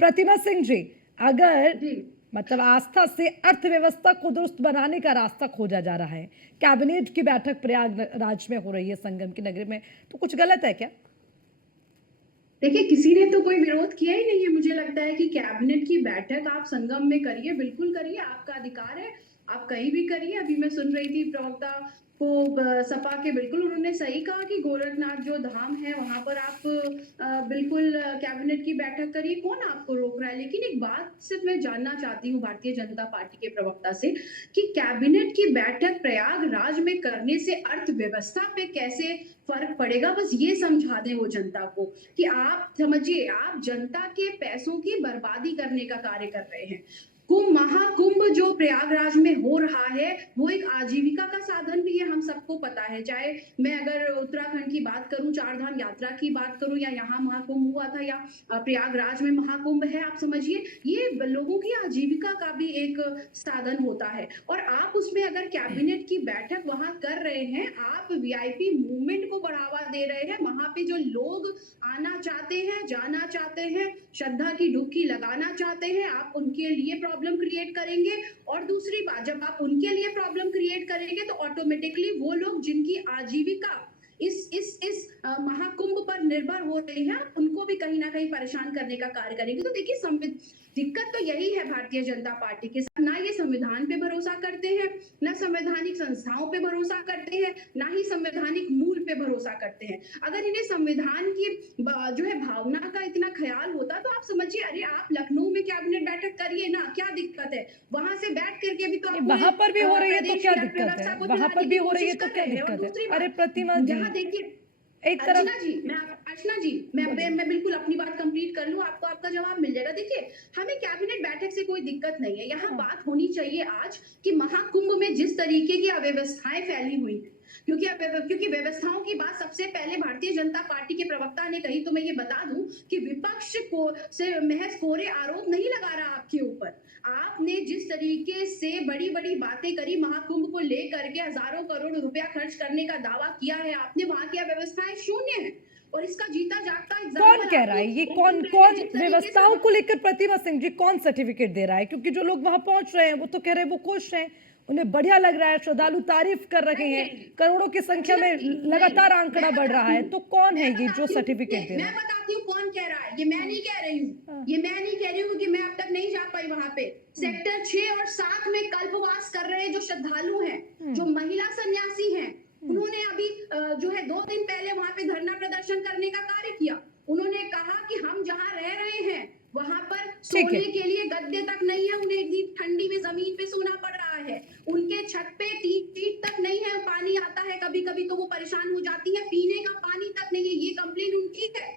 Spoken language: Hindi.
प्रतिमा सिंह जी, अगर जी। मतलब आस्था से अर्थव्यवस्था को दुरुस्त बनाने का रास्ता खोजा जा रहा है, कैबिनेट की बैठक प्रयागराज में हो रही है, संगम की नगरी में, तो कुछ गलत है क्या? देखिए, किसी ने तो कोई विरोध किया ही नहीं है। मुझे लगता है कि कैबिनेट की बैठक आप संगम में करिए, बिल्कुल करिए, आपका अधिकार है, आप कहीं भी करिए। अभी मैं सुन रही थी प्रवक्ता को सपा के, बिल्कुल उन्होंने सही कहा कि गोरखनाथ जो धाम है, वहाँ पर आप बिल्कुल कैबिनेट की बैठक करिए, कौन आपको रोक रहा है? लेकिन एक बात सिर्फ मैं जानना चाहती हूँ भारतीय जनता पार्टी के प्रवक्ता से कि कैबिनेट की बैठक प्रयागराज में करने से अर्थव्यवस्था पे कैसे फ़र्क पड़ेगा? बस ये समझा दें वो जनता को कि आप समझिए, आप जनता के पैसों की बर्बादी करने का कार्य कर रहे हैं। महाकुंभ जो प्रयागराज में हो रहा है, वो एक आजीविका का साधन भी है, हम सबको पता है। चाहे मैं अगर उत्तराखंड की बात करूं, चार धाम यात्रा की बात करूं, या यहाँ महाकुंभ हुआ था, या प्रयागराज में महाकुंभ है, आप समझिए ये लोगों की आजीविका का भी एक साधन होता है। और आप उसमें अगर कैबिनेट की बैठक वहां कर रहे हैं, आप वीआईपी मूवमेंट को बढ़ावा दे रहे हैं। वहां पे जो लोग आना चाहते हैं, जाना चाहते हैं, श्रद्धा की डुबकी लगाना चाहते हैं, आप उनके लिए प्रॉब्लम क्रिएट करेंगे। और दूसरी बात, जब आप उनके लिए प्रॉब्लम क्रिएट करेंगे तो ऑटोमेटिकली वो लोग जिनकी आजीविका इस महाकुंभ पर निर्भर हो रही है, उनको भी कहीं ना कहीं परेशान करने का कार्य करेंगे। तो देखिए, दिक्कत तो यही है भारतीय जनता पार्टी के साथ, ना ये संविधान पे भरोसा करते हैं, ना संवैधानिक संस्थाओं पे भरोसा करते हैं, ना ही संवैधानिक मूल पे भरोसा करते हैं। अगर इन्हें संविधान की जो है भावना का इतना ख्याल होता तो आप समझिए, अरे आप लखनऊ में कैबिनेट बैठक करिए ना, क्या दिक्कत है? वहां से बैठ करके भी तो आप पूरे वहां पर भी हो रही है तो प्रदेश क्या की दिक्कत है? अर्थव्यवस्था को वहां पर चलाने भी की हो रही है कोशिश तो कर क्या रहे हैं। और दिक्कत है? दूसरी अरे बात, प्रतिमा जी, यहाँ देखिए, एक तरफ अर्चना जी, अर्चना जी, बोलिए। मैं बिल्कुल अपनी बात कंप्लीट कर लूं, आपको आपका जवाब मिल जाएगा। देखिए, हमें कैबिनेट बैठक से कोई दिक्कत नहीं है। यहाँ हाँ, बात होनी चाहिए आज कि महाकुंभ में जिस तरीके की अव्यवस्थाएं फैली हुई हैं, क्योंकि व्यवस्थाओं की बात सबसे पहले भारतीय जनता पार्टी के प्रवक्ता ने कही, तो मैं ये बता दूं कि विपक्ष को से महज कोरे आरोप नहीं लगा रहा आपके ऊपर। आपने जिस तरीके से बड़ी बड़ी बातें करी, महाकुंभ को लेकर के हजारों करोड़ रुपया खर्च करने का दावा किया है आपने, वहां की अव्यवस्थाएं शून्य है। और इसका जीता जागता कौन एग्जाम्पल कह रहा आपको है ये? एक कौन दिन पहले कौन जिस तरीके से व्यवस्थाओं को लेकर प्रतिमा सिंह जी कौन सर्टिफिकेट दे रहा है? क्योंकि जो लोग वहां पहुंच रहे हैं वो तो कह रहे हैं वो खुश हैं, उन्हें बढ़िया लग रहा है, श्रद्धालु तारीफ कर रहे नहीं हैं, नहीं करोड़ों की संख्या अर्चना में जी, नहीं, लगातार आंकड़ा बढ़ रहा है, तो कौन है ये जो सर्टिफिकेट दे रहा मैं है? बताती हूँ कौन कह रहा है। ये मैं नहीं कह रही हूँ, हाँ, ये मैं नहीं कह रही हूँ, क्योंकि मैं अब तक नहीं जा पाई वहां पे। हम्म, सेक्टर 6 और 7 में कल्पवास कर रहे जो श्रद्धालु हैं, जो हम्म, महिला सन्यासी हैं, हम्म, उन्होंने अभी जो है 2 दिन पहले वहां पे धरना प्रदर्शन करने का कार्य किया। उन्होंने कहा कि हम जहां रह रहे हैं वहां पर ठीक सोने है। के लिए गद्दे तक नहीं है, उन्हें इतनी ठंडी में जमीन पे सोना पड़ रहा है। उनके छत पे टीट तक नहीं है, पानी आता है कभी कभी तो वो परेशान हो जाती है, पीने का पानी तक नहीं है, ये कंप्लेन उनकी है।